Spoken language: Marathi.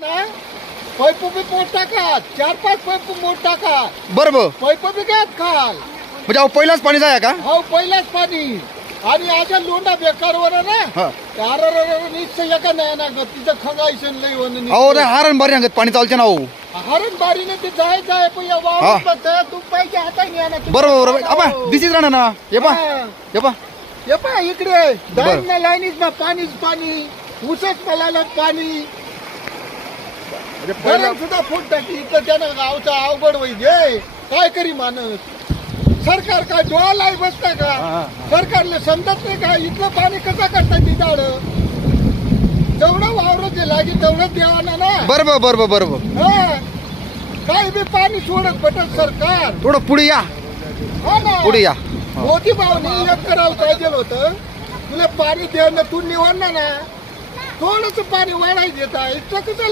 ना पैप बी मोठ टाका 4-5 पैप मोठ टाका बरोबर पैप बी घ्या खाल म्हणजे अहो पहिलाच पाणी जाय का हो पहिलाच पाणी आणि अशा लोंडा बेकारवर आहे हा. ना अरे निश्चय का नाही ना ग तिचं खगायशन लई होणं अहो नाही हारण बारी सांगत पाणी चालते ना हो हरण बारीने ते जाय पण या वावरात बघता तू पाहिजे हाता घ्या ना बरोबर बरोबर आबा दिसीच राहणार ना ये पा ये पा हे पहा इकडे दाईन ना लाईनीच ना पाणीच पाणी ऊसच पलाला पाणी धरण सुद्धा फुट टाकी इथं त्यानं गावचा अवघड होईल काय करी माणूस सरकार काय डोळा बसता का सरकारला समजत नाही का इथलं पाणी कसं करतात ती झाड जेवढं वावर जे लागेल तेवढं द्यावा ना बरोबर बरोबर बरोबर हा काही बी पाणी सोडत बटत सरकार थोडं पुढे या हा ना पुढे या मोदी भावने एक करावं पाहिजे होतं तुला पाणी देणं तू निवडणार ना थोडंसं पाणी वाढायचं इतकं कसं